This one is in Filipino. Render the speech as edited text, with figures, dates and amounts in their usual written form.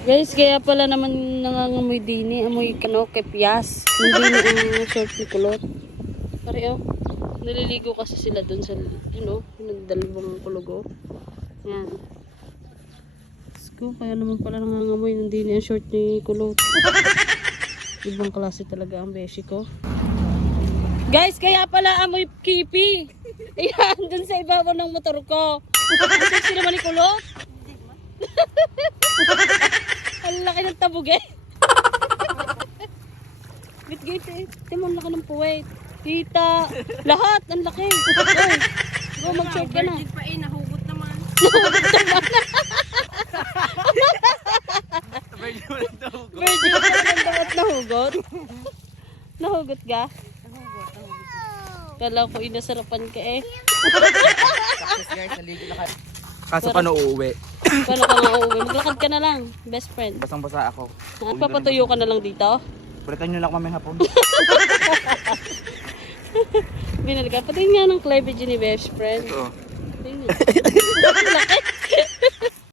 Guys, kaya pala naman nangangamoy din eh. Amoy kepyas. Hindi na ang short ni kulot. Pare oh. Naliligo kasi sila dun sa, dalawang kulog oh. Yan. Ko, kaya naman pala nangangamoy. Hindi na ang short ni kulot. Ibang klase talaga ang beshi ko. Guys, kaya pala amoy kipi. Ayan, dun sa ibabaw ng motor ko. Kasi naman ni kulot. Ang laki ng tabog eh. Bitgate eh. Timon laki ng puwet. Tita. Lahat. Ang laki. Go, mag-short ka na. Virgin pa eh. Nahugot naman. Virgin ka naman dapat nahugot. Nahugot ka? Kala ko inasarapan ka eh. Kaso paano uuwi? Paano ka nga uuwi? Maglakad ka na lang. Best friend. Basang-basa ako. Papatuyo ka na lang dito. Balikan nyo lang kami hapon. Binali ka. Patingin nga ng cleavage ni best friend. Ito. Patingin nga. Laki.